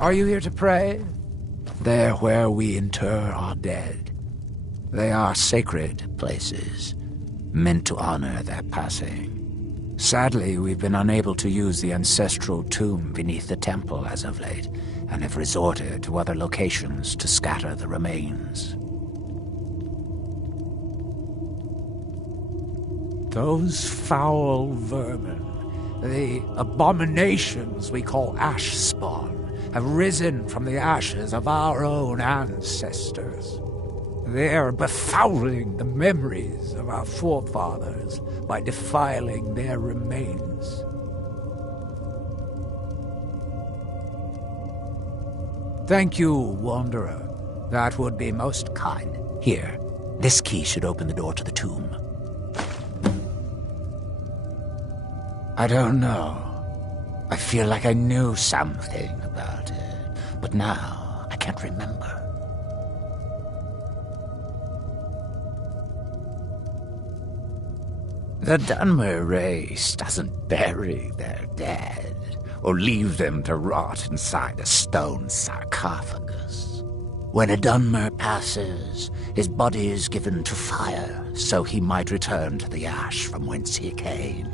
Are you here to pray? There where we inter our dead. They are sacred places, meant to honor their passing. Sadly, we've been unable to use the ancestral tomb beneath the temple as of late, and have resorted to other locations to scatter the remains. Those foul vermin, the abominations we call ash spawn, have risen from the ashes of our own ancestors. They're befouling the memories of our forefathers by defiling their remains. Thank you, Wanderer. That would be most kind. Here, this key should open the door to the tomb. I don't know. I feel like I knew something about it, but now I can't remember. The Dunmer race doesn't bury their dead, or leave them to rot inside a stone sarcophagus. When a Dunmer passes, his body is given to fire, so he might return to the ash from whence he came.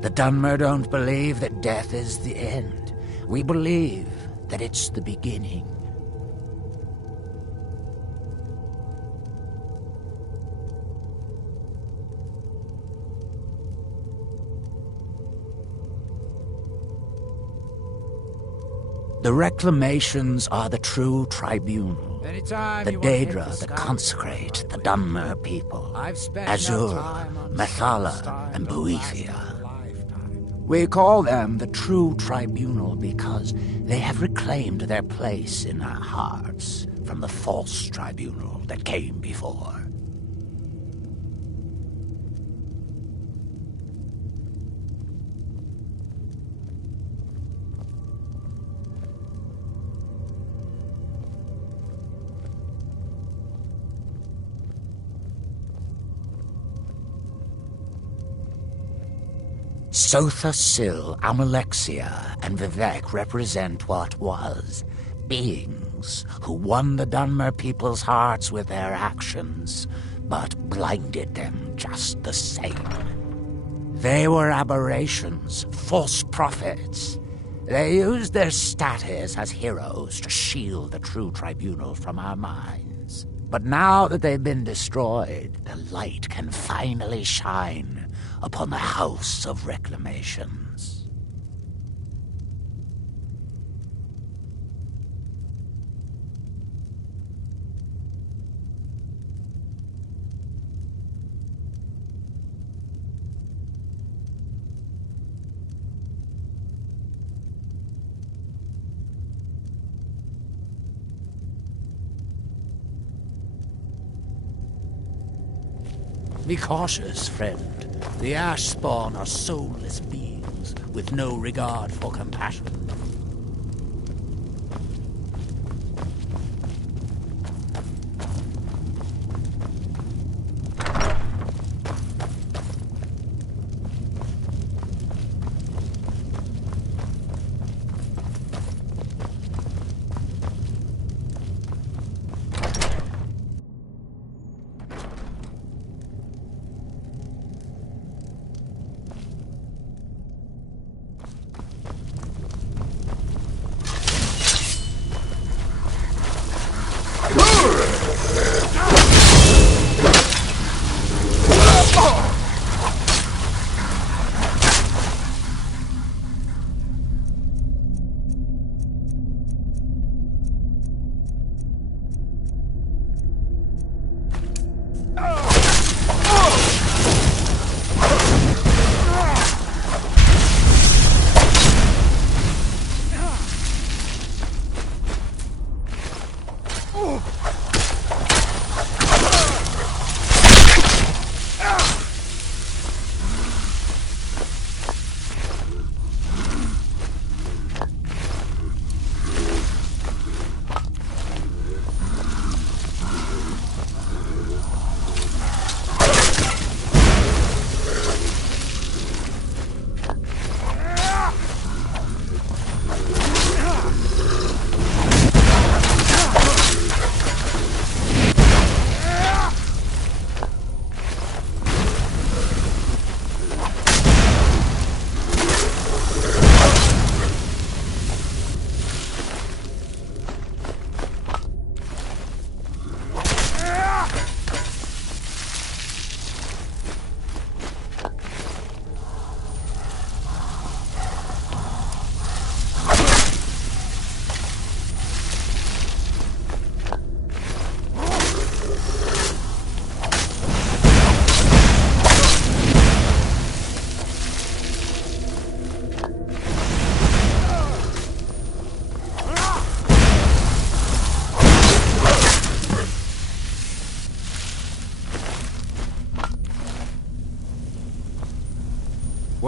The Dunmer don't believe that death is the end. We believe that it's the beginning. The reclamations are the true tribunal. The Daedra that consecrate the Dunmer people. Azure, Methala, and Boethia. We call them the true tribunal because they have reclaimed their place in our hearts from the false tribunal that came before. Sotha Sil, Amalexia, and Vivek represent what was. Beings who won the Dunmer people's hearts with their actions, but blinded them just the same. They were aberrations, false prophets. They used their status as heroes to shield the true tribunal from our minds. But now that they've been destroyed, the light can finally shine upon the House of Reclamations. Be cautious, friend. The ash spawn are soulless beings with no regard for compassion.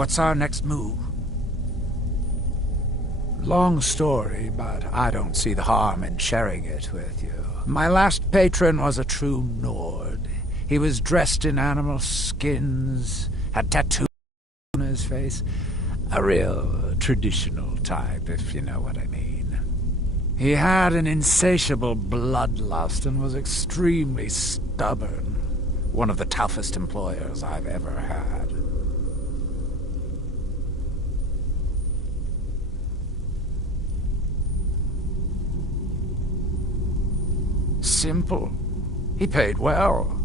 What's our next move? Long story, but I don't see the harm in sharing it with you. My last patron was a true Nord. He was dressed in animal skins, had tattoos on his face. A real traditional type, if you know what I mean. He had an insatiable bloodlust and was extremely stubborn. One of the toughest employers I've ever had. Simple. He paid well.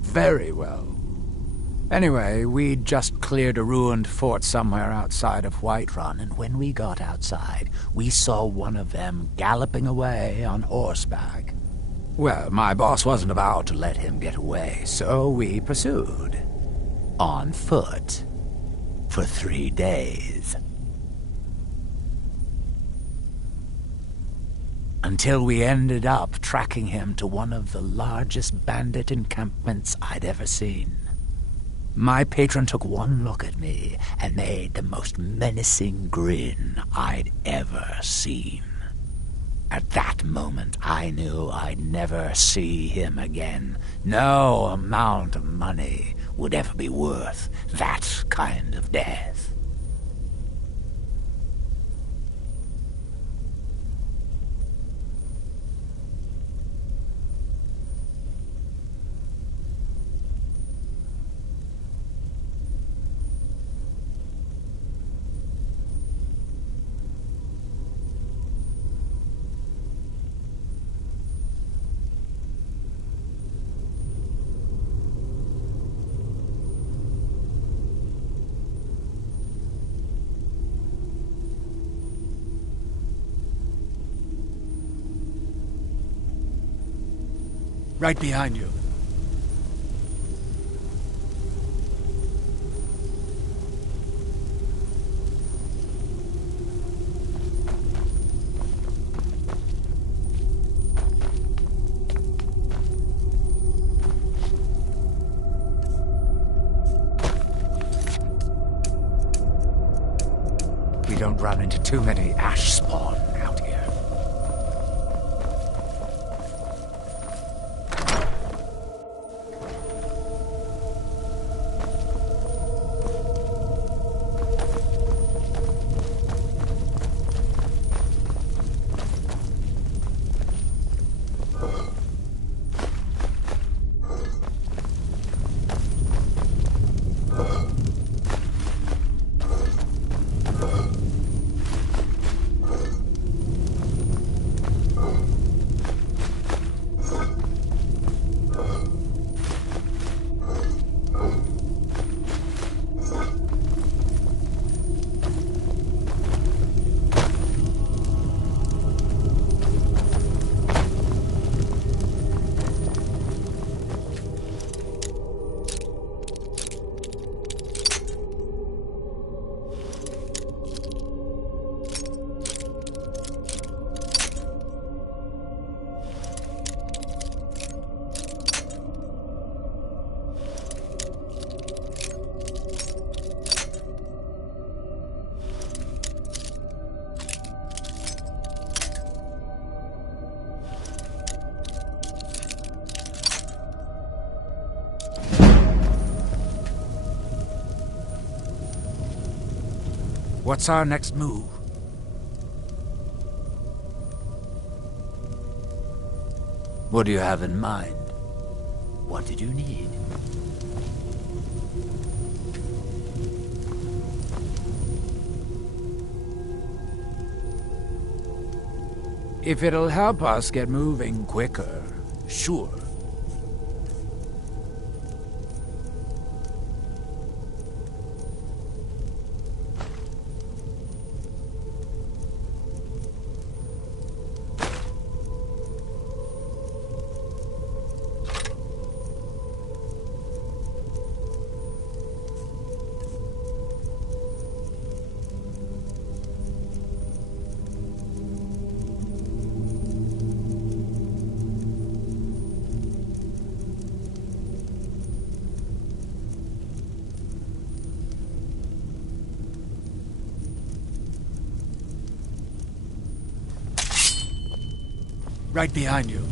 Very well. Anyway, we'd just cleared a ruined fort somewhere outside of Whiterun, and when we got outside, we saw one of them galloping away on horseback. Well, my boss wasn't about to let him get away, so we pursued. On foot. For 3 days. Until we ended up tracking him to one of the largest bandit encampments I'd ever seen. My patron took one look at me and made the most menacing grin I'd ever seen. At that moment, I knew I'd never see him again. No amount of money would ever be worth that kind of death. Right behind you. We don't run into too many ash spawn out here. What's our next move? What do you have in mind? What did you need? If it'll help us get moving quicker, sure. Right behind you.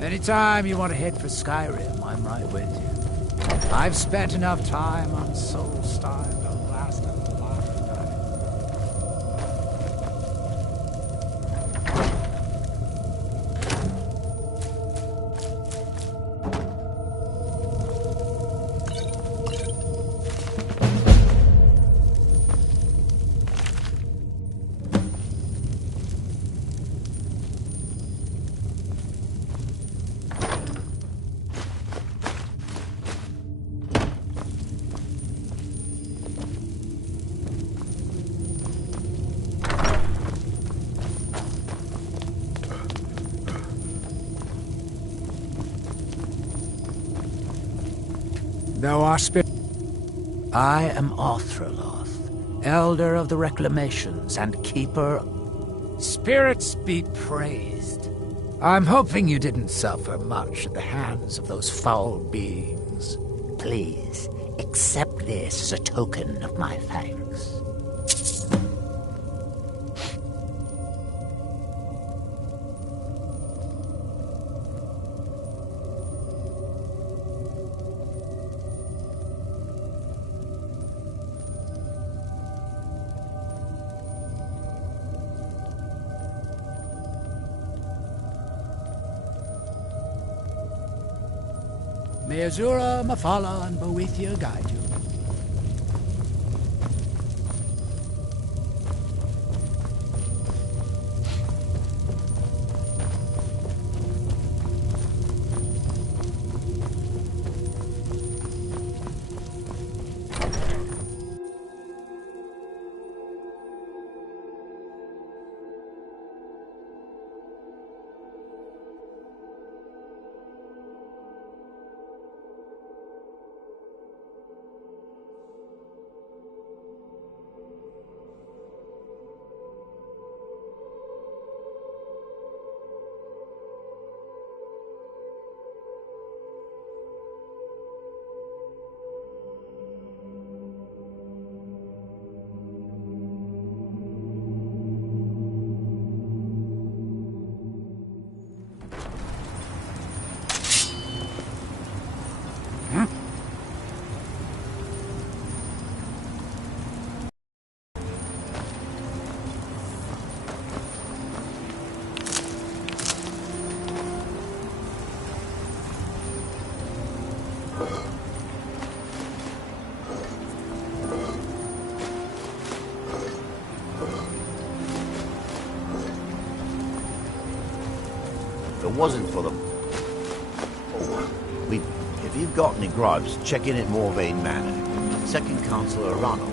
Anytime you want to head for Skyrim, I'm right with you. I've spent enough time on Soul Star to last a lifetime. Thou art spirit. I am Arthroloth, Elder of the Reclamations and Keeper. Spirits be praised. I'm hoping you didn't suffer much at the hands of those foul beings. Please, accept this as a token of my thanks. May Azura, Mafala, and Boethia guide you. If it wasn't for them... If you've got any gripes, check in at Morvain Manor. Second Councillor Ronald.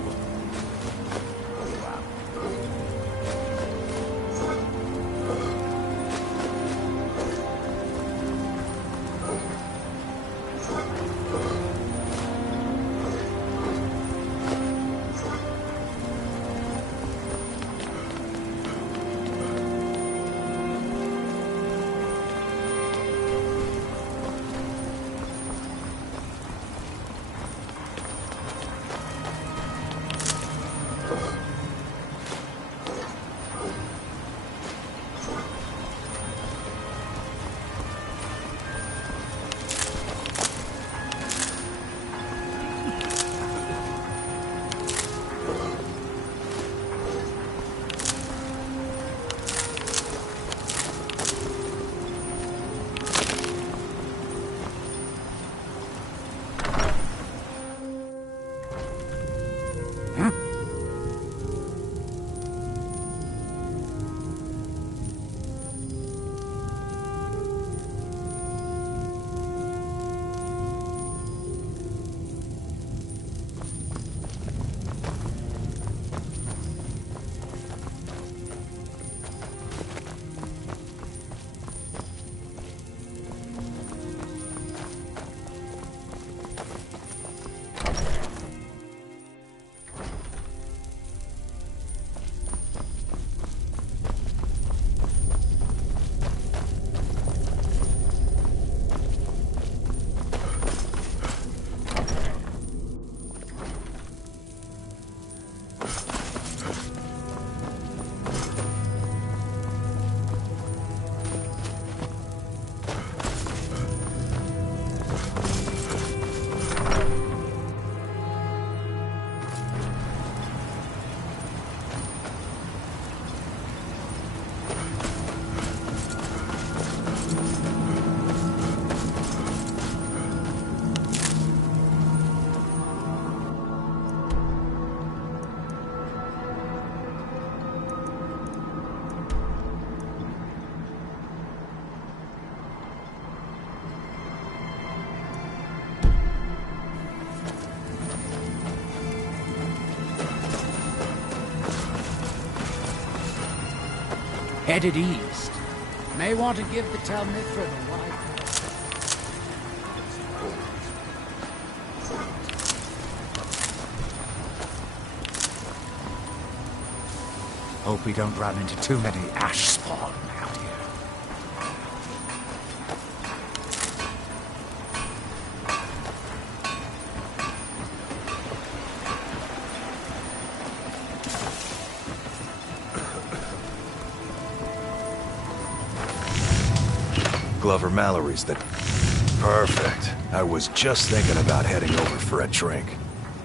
Headed east. May want to give the Talmithra the wide berth. Hope we don't run into too many ash spawn out here. Glover Mallory's the... Perfect. I was just thinking about heading over for a drink.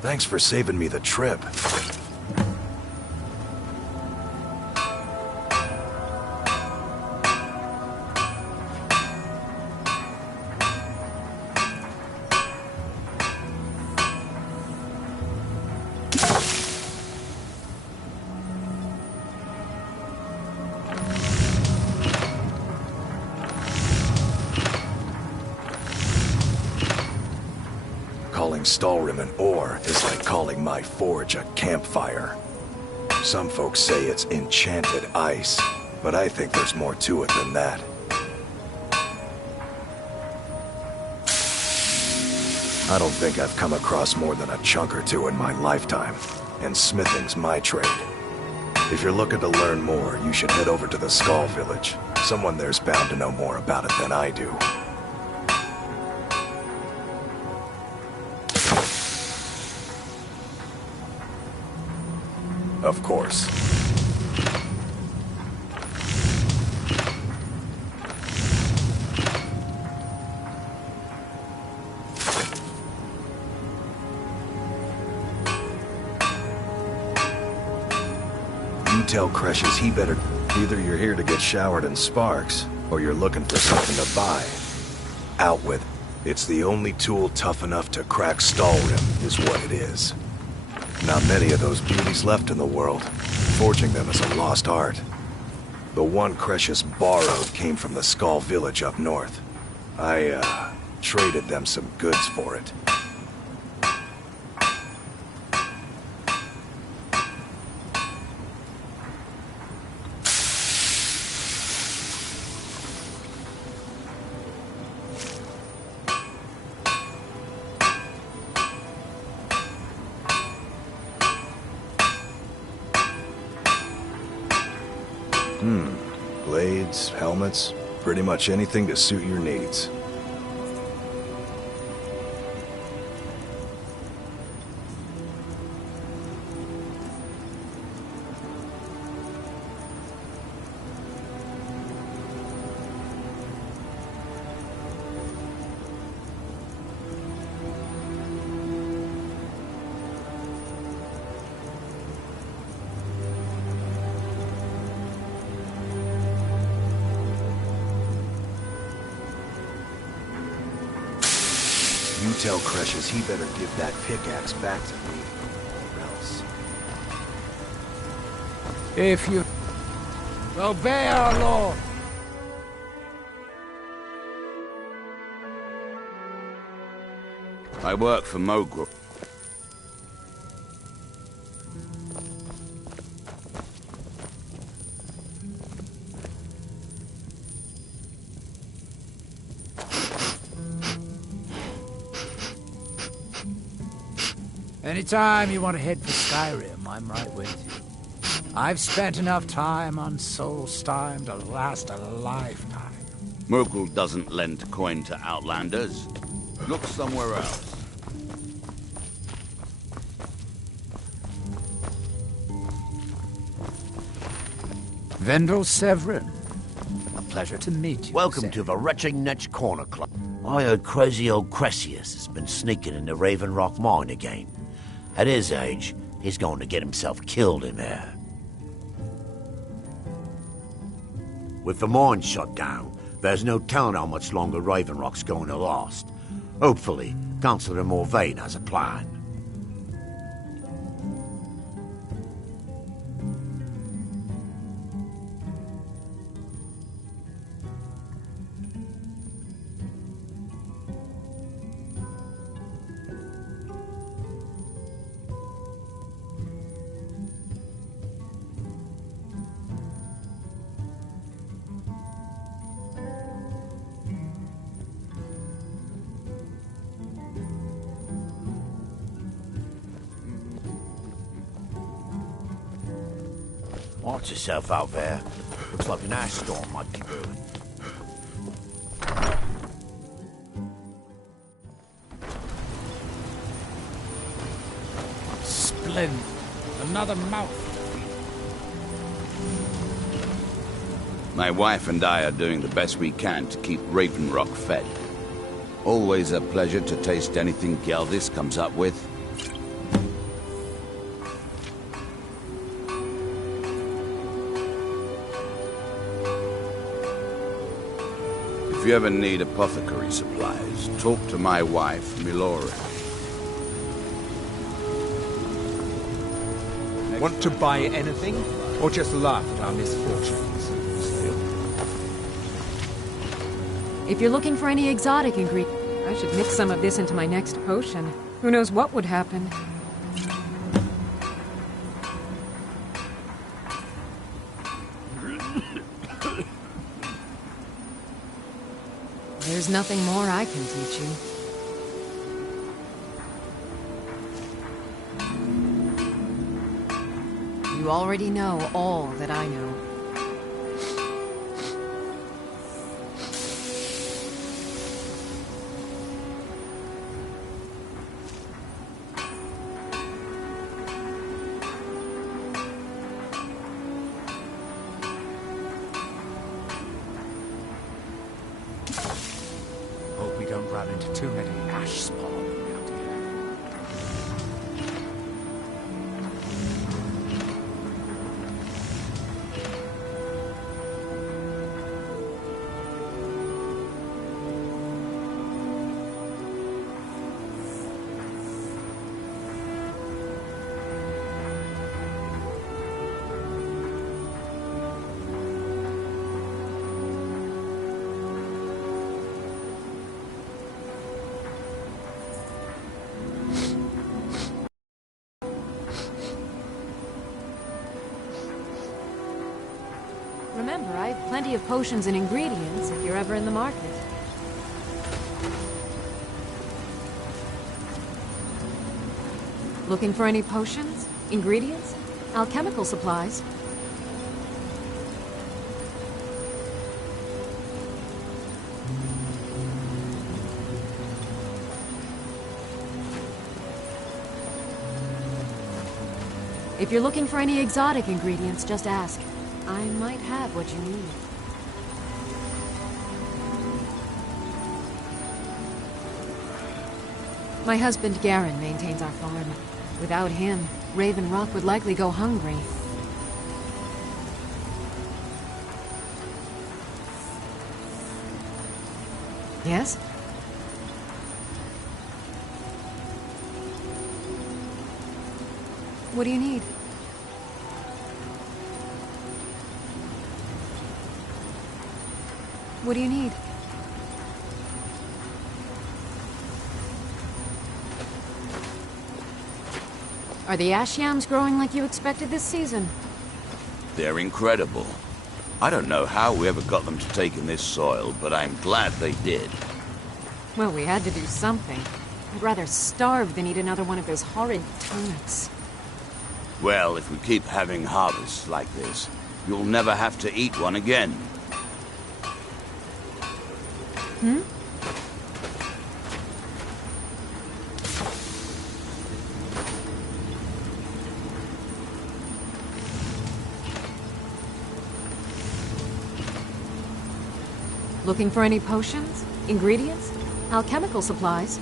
Thanks for saving me the trip. Calling Stalrim an ore is like calling my forge a campfire. Some folks say it's enchanted ice, but I think there's more to it than that. I don't think I've come across more than a chunk or two in my lifetime, and smithing's my trade. If you're looking to learn more, you should head over to the Skull Village. Someone there's bound to know more about it than I do. Of course. You tell Crashes he better... Either you're here to get showered in sparks, or you're looking for something to buy. Out with it. It's the only tool tough enough to crack Skyrim, is what it is. Not many of those beauties left in the world. Forging them is a lost art. The one Cresius borrowed came from the Skull village up north. I, traded them some goods for it. Blades, helmets, pretty much anything to suit your needs. You tell Cresius he better give that pickaxe back to me, or else. If you obey our lord. I work for Mogul. Anytime you want to head for Skyrim, I'm right with you. I've spent enough time on Solstheim to last a lifetime. Mogul doesn't lend coin to outlanders. Look somewhere else. Vendel Severin. A pleasure to meet you. Welcome to the Retching Netch Corner Club. I heard crazy old Cresius has been sneaking in the Raven Rock mine again. At his age, he's going to get himself killed in there. With the mine shut down, there's no telling how much longer Raven Rock's going to last. Hopefully, Councillor Morvain has a plan. Watch yourself out there. Looks like an ash storm might be brewing. Splendid. Another mouth. My wife and I are doing the best we can to keep Raven Rock fed. Always a pleasure to taste anything Geldis comes up with. If you ever need apothecary supplies, talk to my wife, Milora. Want to buy anything, or just laugh at our misfortunes? If you're looking for any exotic ingredients, I should mix some of this into my next potion. Who knows what would happen? There's nothing more I can teach you. You already know all that I know. Hope we don't run into too many ash spawn around here. remember, I have plenty of potions and ingredients if you're ever in the market. Looking for any potions? Ingredients? Alchemical supplies? If you're looking for any exotic ingredients, just ask. I might have what you need. My husband Garen maintains our farm. Without him, Raven Rock would likely go hungry. Yes? What do you need? What do you need? Are the ash yams growing like you expected this season? They're incredible. I don't know how we ever got them to take in this soil, but I'm glad they did. Well, we had to do something. I'd rather starve than eat another one of those horrid turnips. Well, if we keep having harvests like this, you'll never have to eat one again. Hmm? Looking for any potions? Ingredients? Alchemical supplies?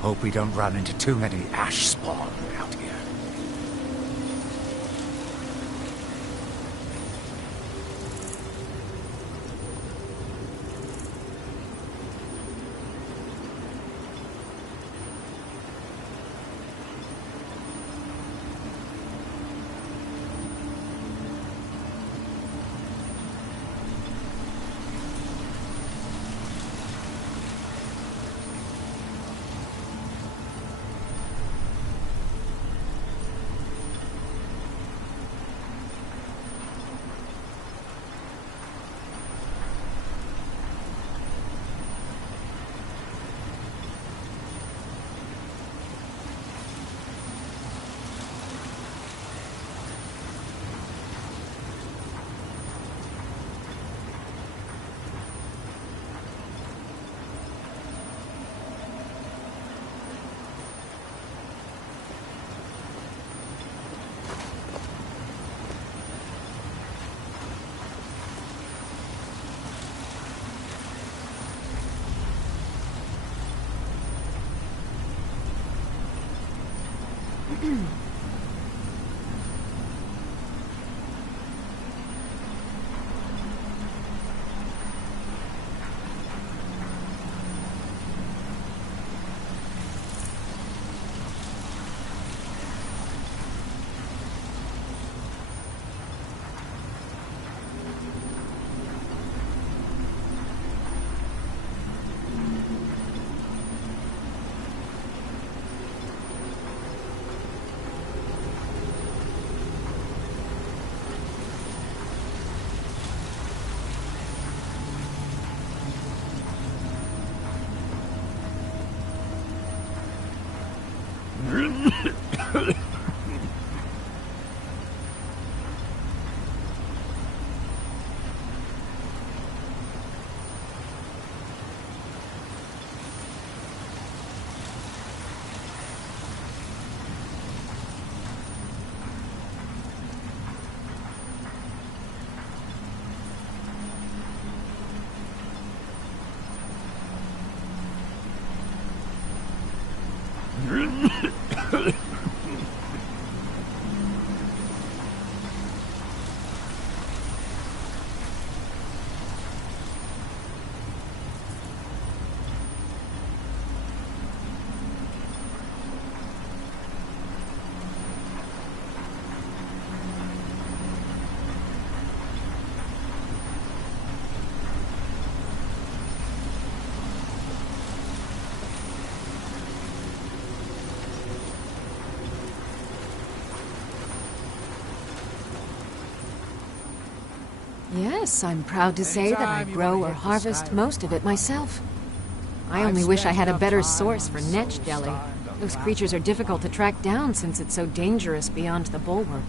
Hope we don't run into too many ash spawn out here. Yes, I'm proud to say that I Anytime you grow wanna or hit the harvest Skyrim most of it myself. I I've only wish I spent had a enough better time source on for Soul netch jelly. Starved on Those the creatures are Rapid difficult to track down since it's so dangerous beyond the bulwark.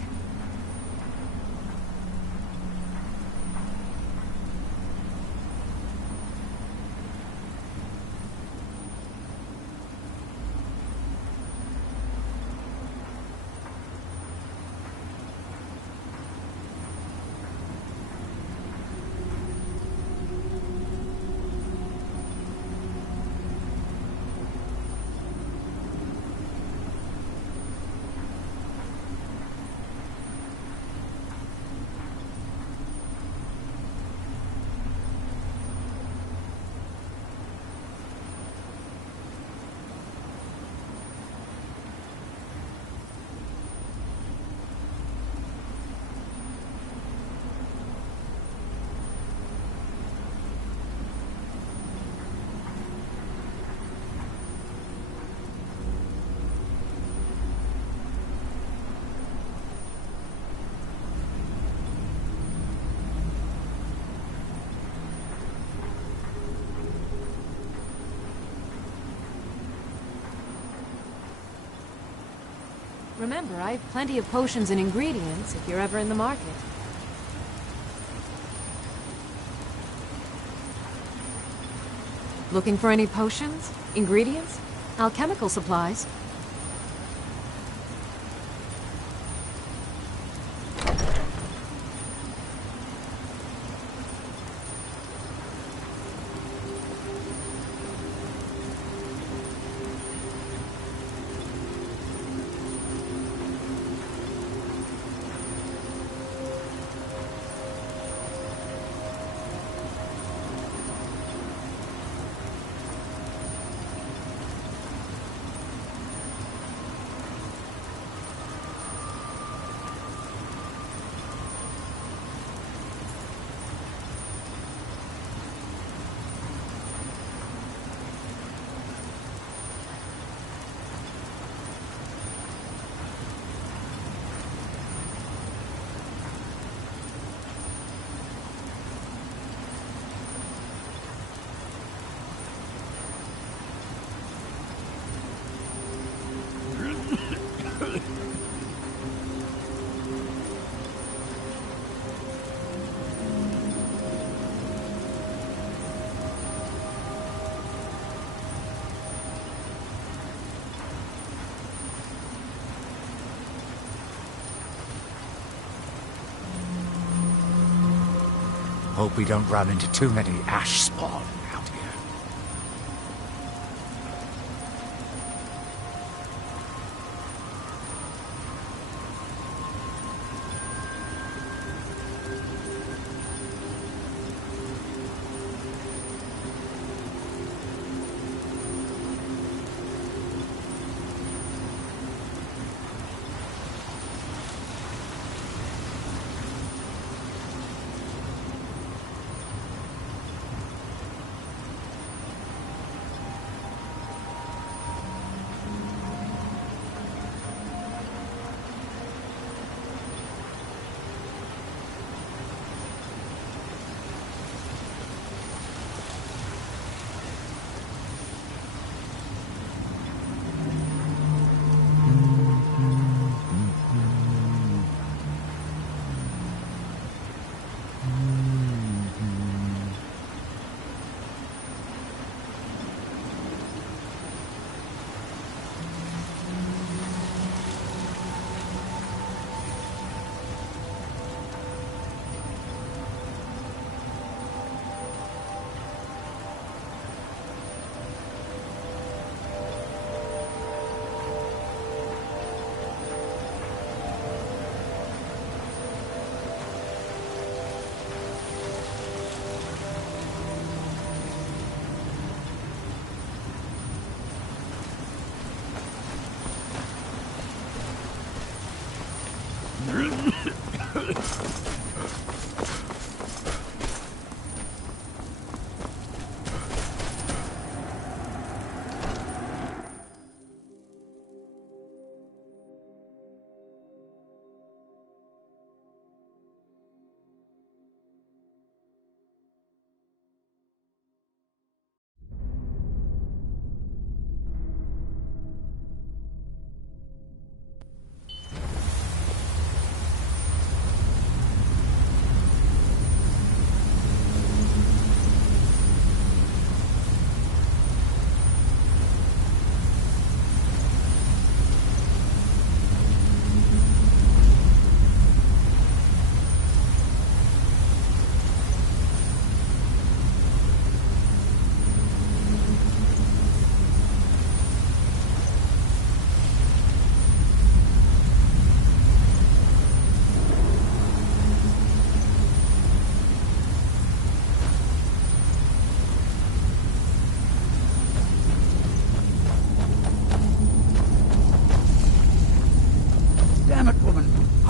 Remember, I have plenty of potions and ingredients if you're ever in the market. Looking for any potions? Ingredients? Alchemical supplies? Hope we don't run into too many ash spawn out here.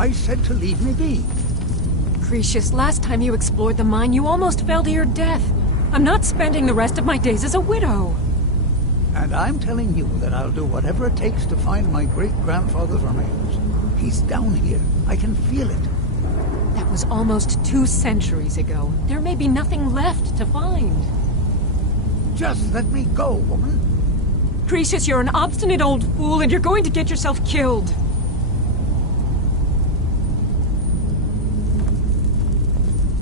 I said to leave me be. Cretius, last time you explored the mine, you almost fell to your death. I'm not spending the rest of my days as a widow. And I'm telling you that I'll do whatever it takes to find my great-grandfather's remains. He's down here. I can feel it. That was almost 2 centuries ago. There may be nothing left to find. Just let me go, woman. Cretius, you're an obstinate old fool, and you're going to get yourself killed.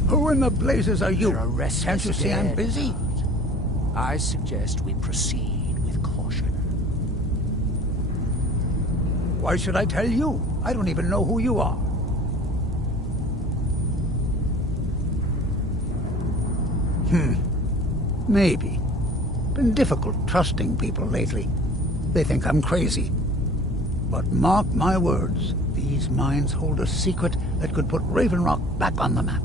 Who in the blazes are you? There are restless Can't you see I'm dead busy? about. I suggest we proceed with caution. Why should I tell you? I don't even know who you are. Maybe. Been difficult trusting people lately. They think I'm crazy. But mark my words, these mines hold a secret that could put Raven Rock back on the map.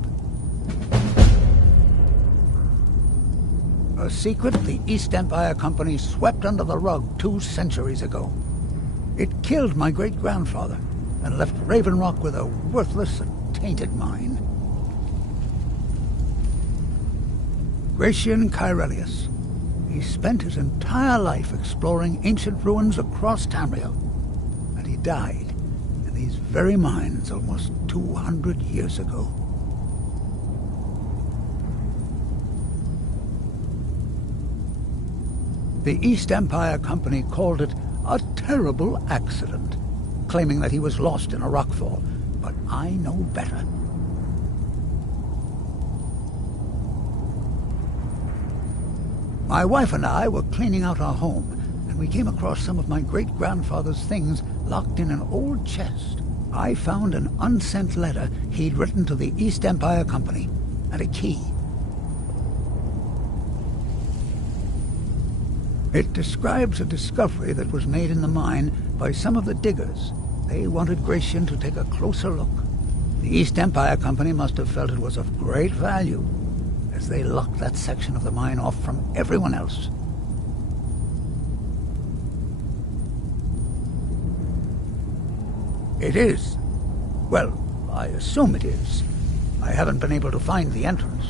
A secret the East Empire Company swept under the rug 2 centuries ago. It killed my great-grandfather and left Raven Rock with a worthless and tainted mine. Gratian Kyrelius. He spent his entire life exploring ancient ruins across Tamriel, and he died in these very mines almost 200 years ago. The East Empire Company called it a terrible accident, claiming that he was lost in a rockfall, but I know better. My wife and I were cleaning out our home, and we came across some of my great-grandfather's things locked in an old chest. I found an unsent letter he'd written to the East Empire Company, and a key. It describes a discovery that was made in the mine by some of the diggers. They wanted Gratian to take a closer look. The East Empire Company must have felt it was of great value, as they locked that section of the mine off from everyone else. It is. Well, I assume it is. I haven't been able to find the entrance.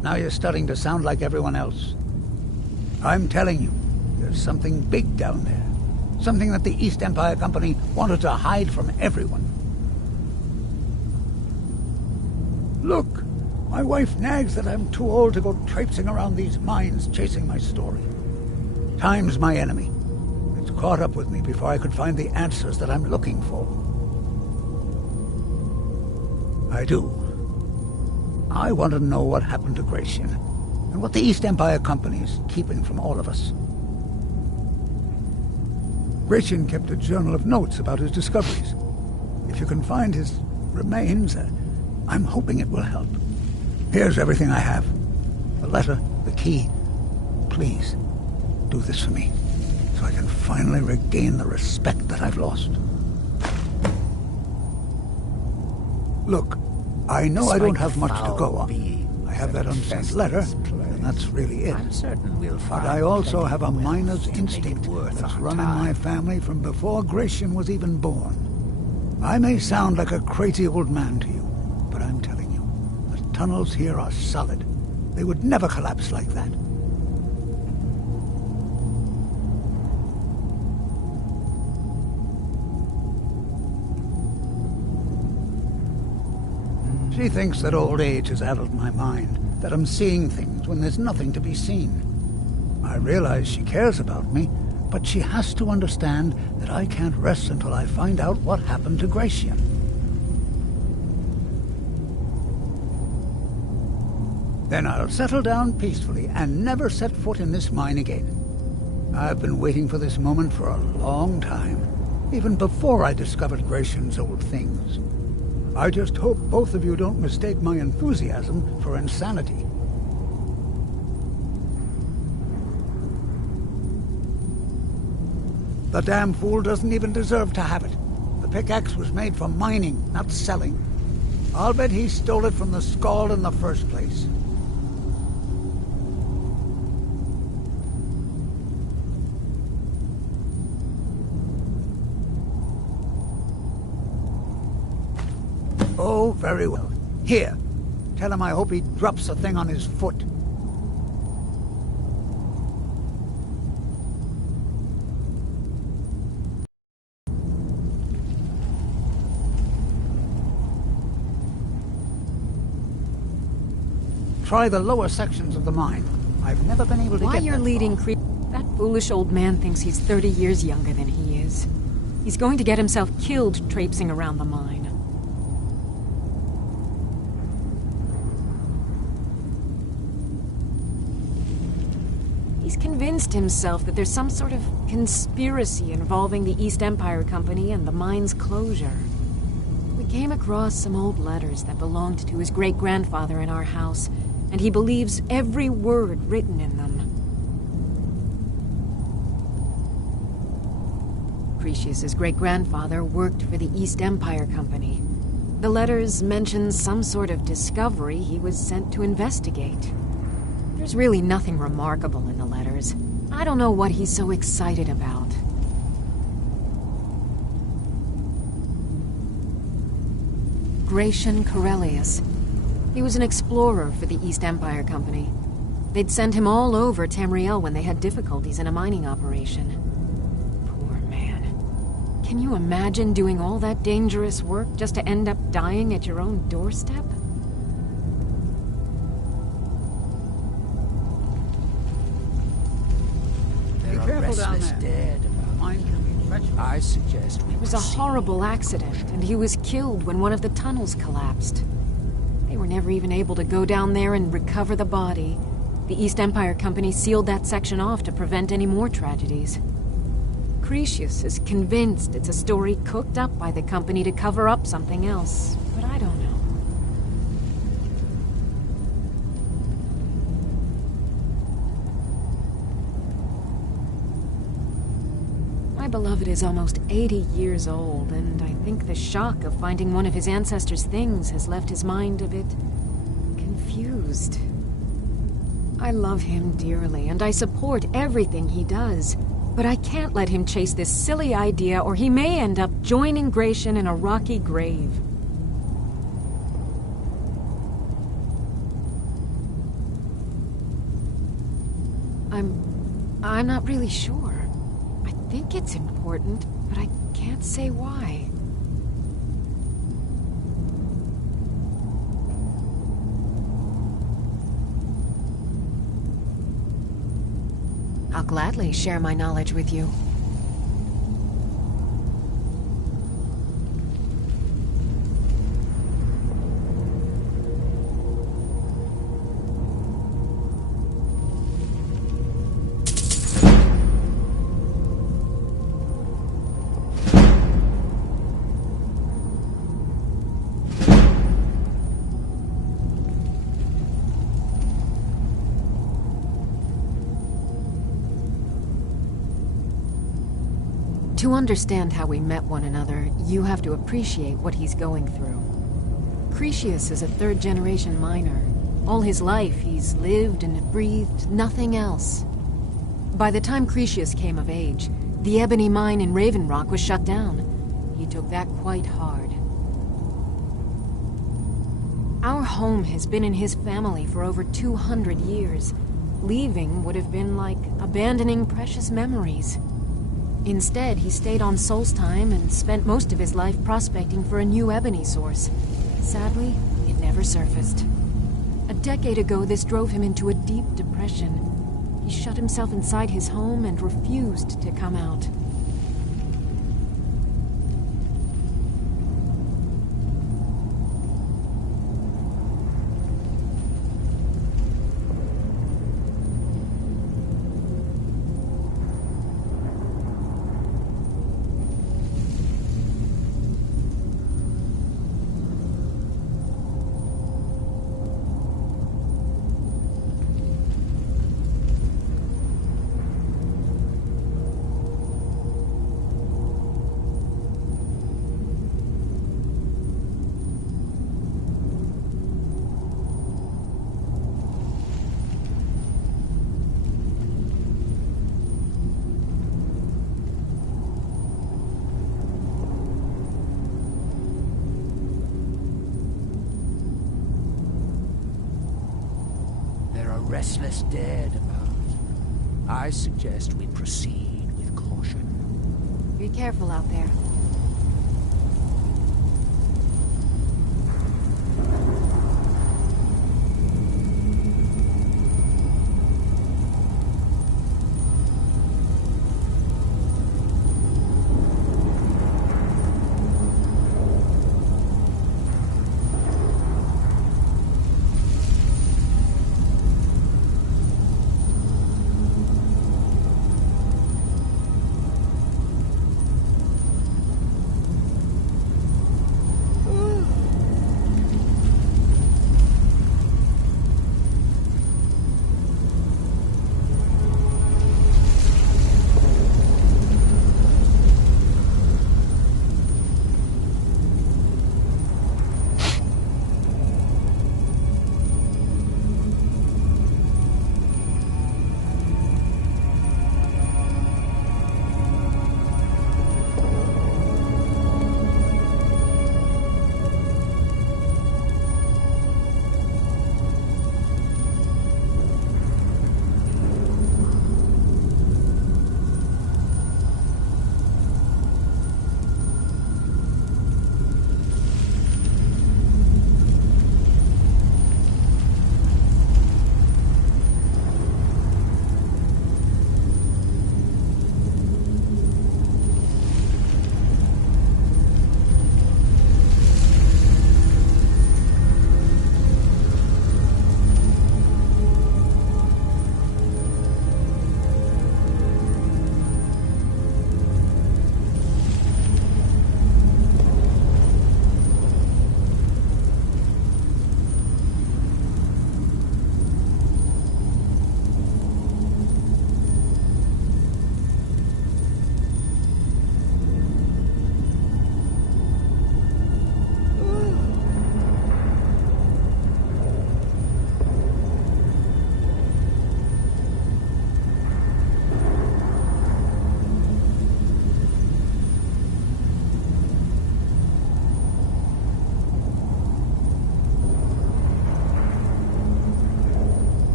Now you're starting to sound like everyone else. I'm telling you, there's something big down there. Something that the East Empire Company wanted to hide from everyone. Look, my wife nags that I'm too old to go traipsing around these mines chasing my story. Time's my enemy. It's caught up with me before I could find the answers that I'm looking for. I do. I want to know what happened to Gratian, and what the East Empire Company is keeping from all of us. Gratian kept a journal of notes about his discoveries. If you can find his remains, I'm hoping it will help. Here's everything I have. The letter, the key. Please, do this for me, so I can finally regain the respect that I've lost. Look, I know I don't have much to go on. I have that unsent letter, and that's really it. I'm certain we'll find. But I also have a miner's to make it instinct worth that's our run in time. my family from before Gratian was even born. I may sound like a crazy old man to you, but I'm telling you, the tunnels here are solid. They would never collapse like that. She thinks that old age has addled my mind, that I'm seeing things when there's nothing to be seen. I realize she cares about me, but she has to understand that I can't rest until I find out what happened to Gratian. Then I'll settle down peacefully and never set foot in this mine again. I've been waiting for this moment for a long time, even before I discovered Gratian's old things. I just hope both of you don't mistake my enthusiasm for insanity. The damn fool doesn't even deserve to have it. The pickaxe was made for mining, not selling. I'll bet he stole it from the Skald in the first place. Oh, very well. Here, tell him I hope he drops the thing on his foot. Try the lower sections of the mine. I've never been able to Why get you're that leading far. That foolish old man thinks he's 30 years younger than he is. He's going to get himself killed traipsing around the mine. He's convinced himself that there's some sort of conspiracy involving the East Empire Company and the mine's closure. We came across some old letters that belonged to his great-grandfather in our house, and he believes every word written in them. Cretius's great-grandfather worked for the East Empire Company. The letters mention some sort of discovery he was sent to investigate. There's really nothing remarkable in the letters. I don't know what he's so excited about. Gratian Corellius. He was an explorer for the East Empire Company. They'd send him all over Tamriel when they had difficulties in a mining operation. Poor man. Can you imagine doing all that dangerous work just to end up dying at your own doorstep? There are careful down restless there. dead about Mine can be treacherous. I suggest we It was a proceed. horrible accident, and he was killed when one of the tunnels collapsed. They were never even able to go down there and recover the body. The East Empire Company sealed that section off to prevent any more tragedies. Cretius is convinced it's a story cooked up by the company to cover up something else, but I don't know. My beloved is almost 80 years old, and I think the shock of finding one of his ancestors' things has left his mind a bit confused. I love him dearly, and I support everything he does, but I can't let him chase this silly idea, or he may end up joining Gratian in a rocky grave. I'm not really sure. I think it's important, but I can't say why. I'll gladly share my knowledge with you. To understand how we met one another, you have to appreciate what he's going through. Cretius is a third-generation miner. All his life, he's lived and breathed nothing else. By the time Cretius came of age, the ebony mine in Raven Rock was shut down. He took that quite hard. Our home has been in his family for over 200 years. Leaving would have been like abandoning precious memories. Instead, he stayed on Solstheim and spent most of his life prospecting for a new ebony source. Sadly, it never surfaced. A decade ago, this drove him into a deep depression. He shut himself inside his home and refused to come out. restless dead about. I suggest we proceed with caution. Be careful out there.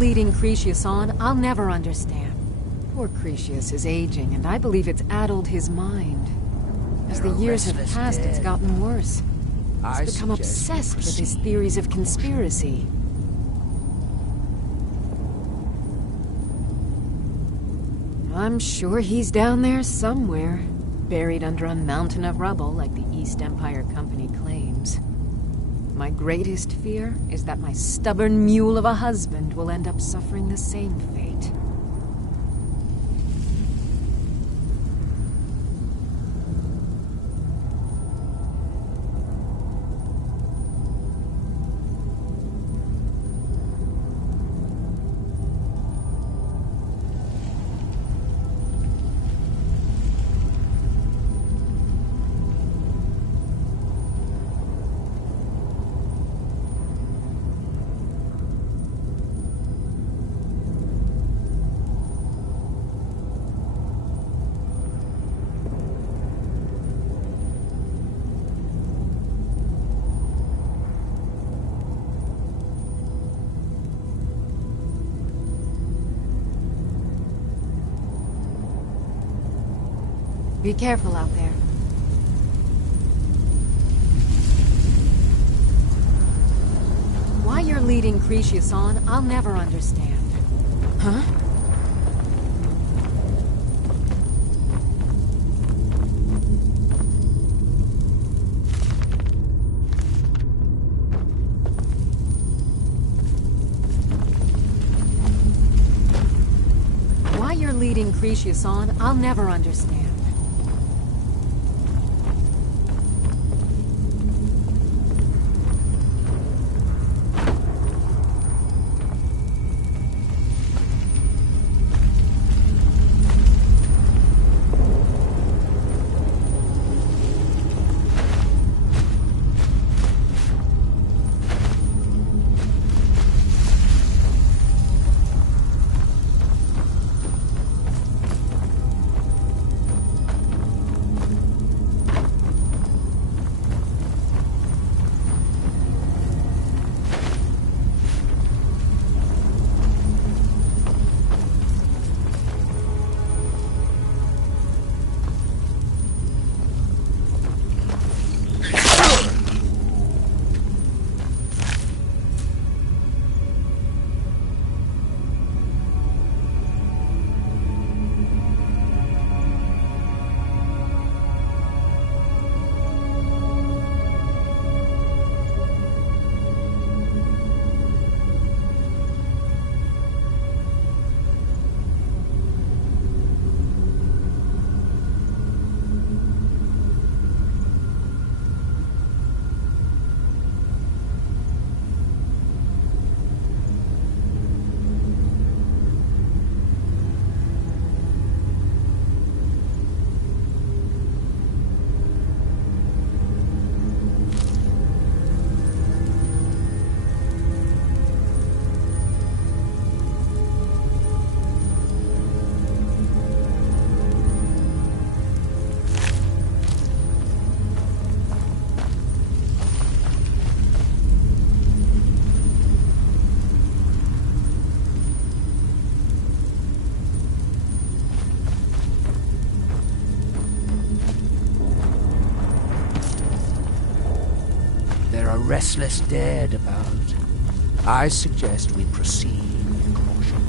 Leading Cretius on, I'll never understand. Poor Cretius is aging, and I believe it's addled his mind. As the years have passed, it's gotten worse. He's become obsessed with his theories of conspiracy. I'm sure he's down there somewhere, buried under a mountain of rubble like the East Empire Company claims. My greatest fear is that my stubborn mule of a husband will end up suffering the same fate. Be careful out there. Why you're leading Cretius on, I'll never understand. Huh? Why you're leading Cretius on, I'll never understand. restless dead about. I suggest we proceed with caution.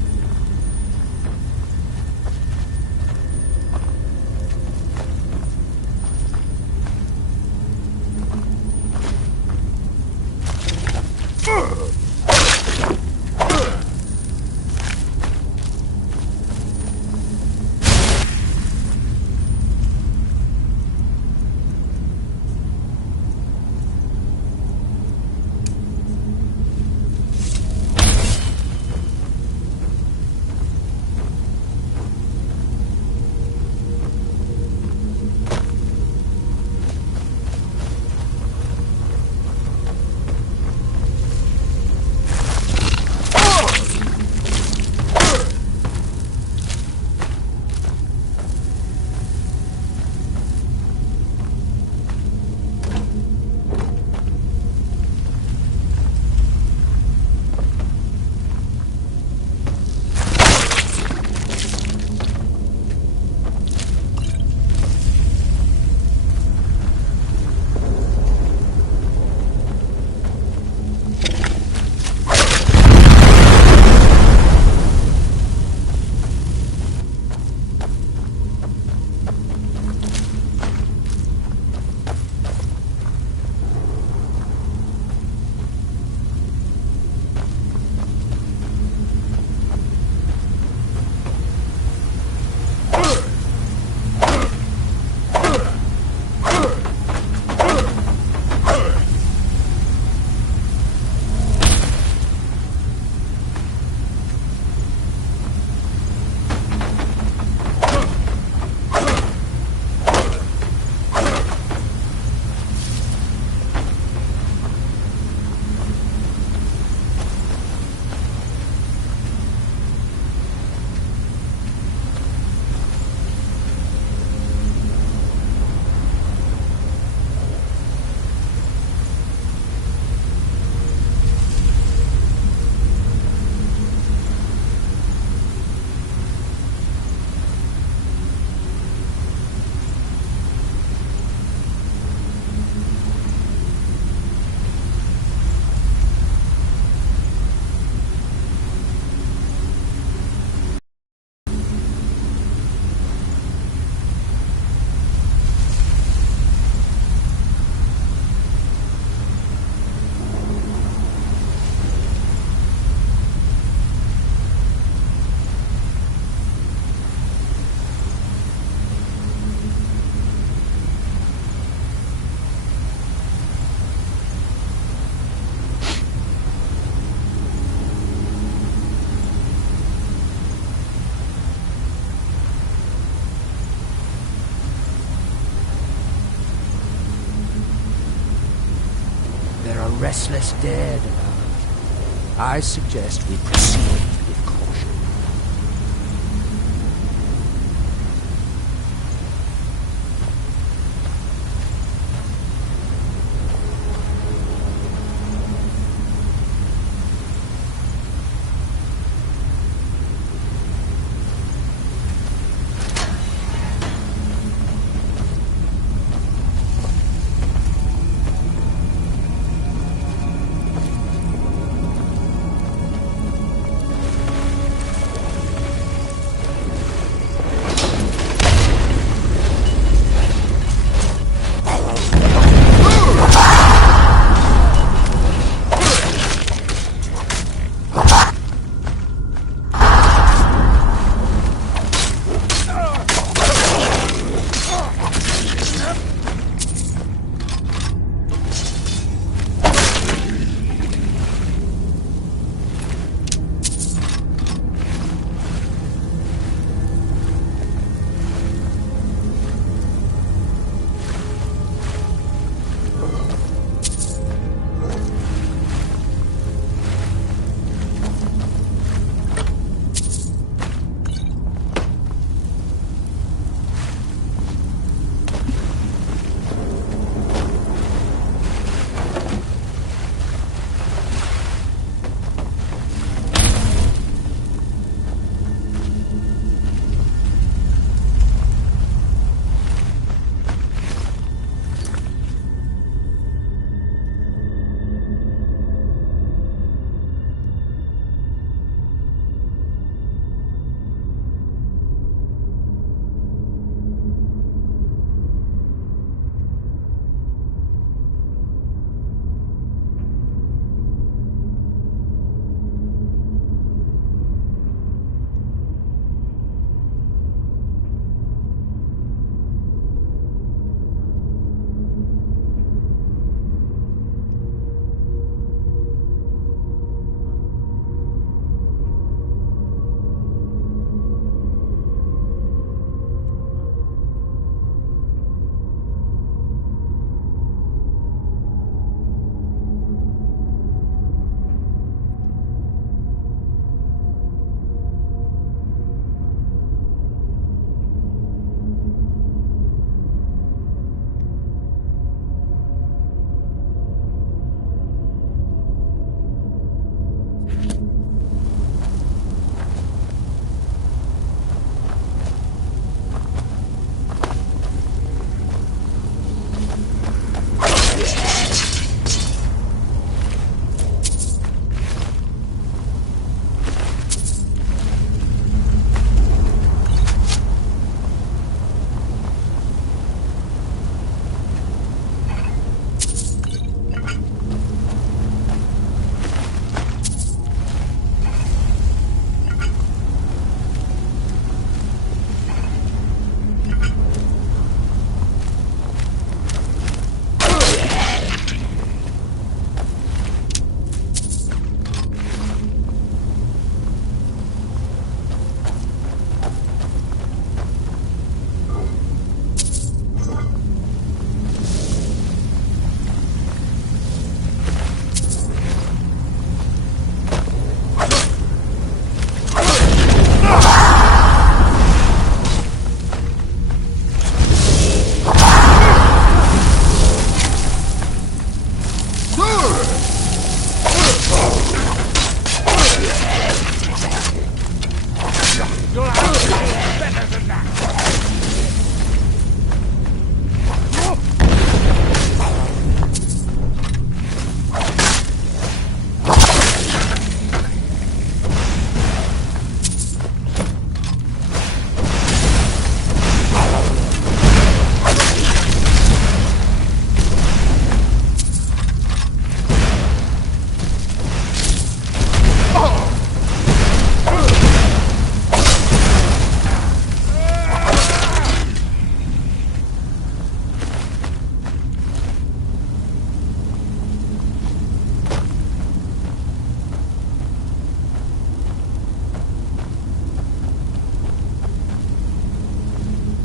Restless dead about. I suggest we proceed with caution.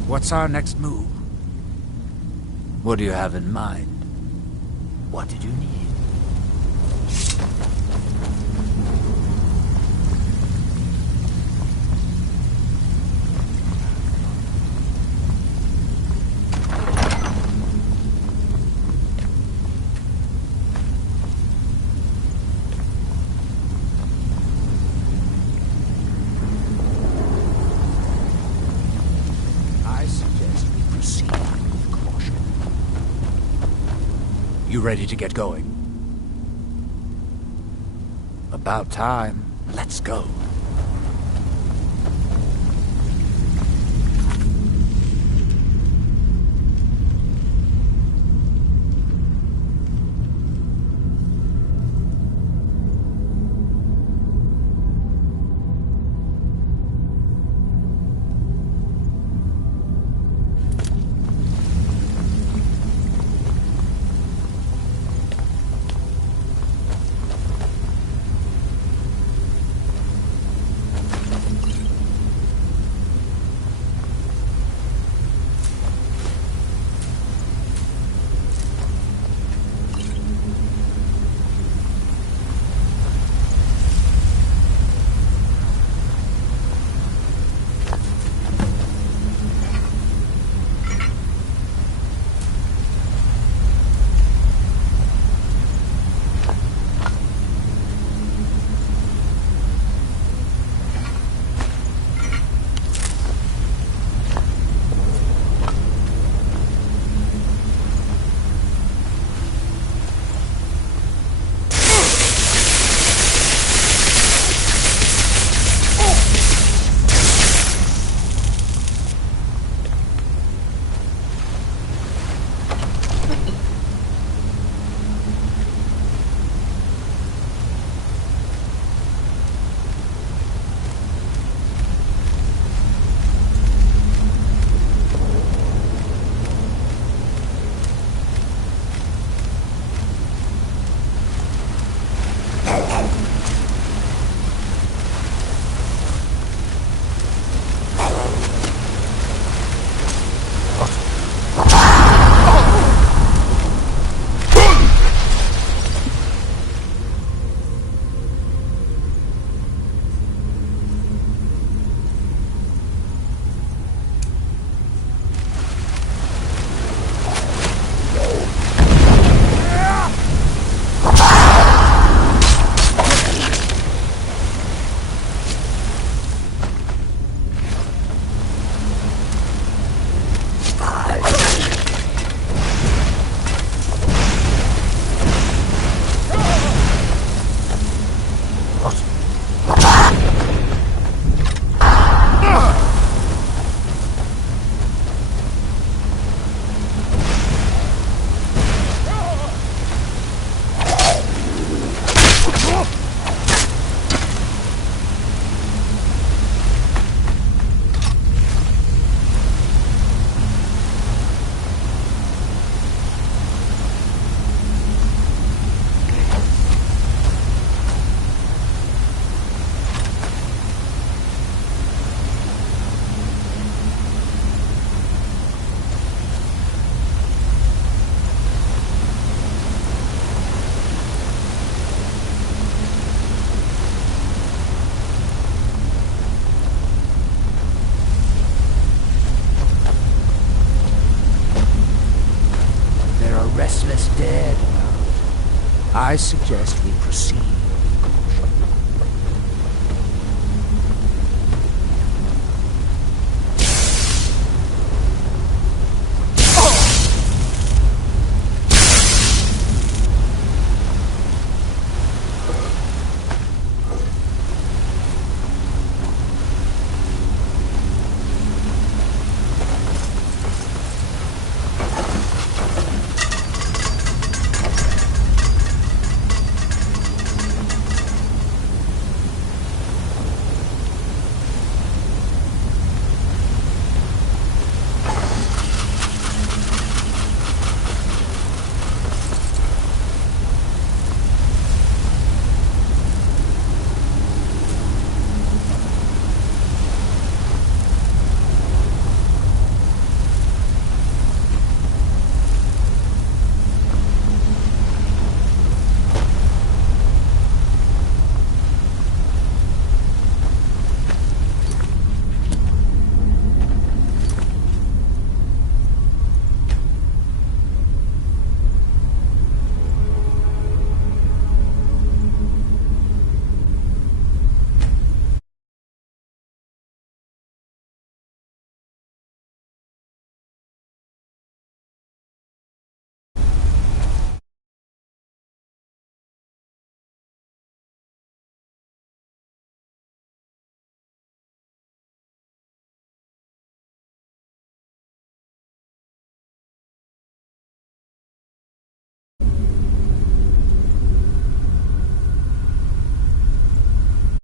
What's our next move? What do you have in mind? What did you need? I suggest we proceed with caution. You ready to get going? About time. Let's go. I suggest we proceed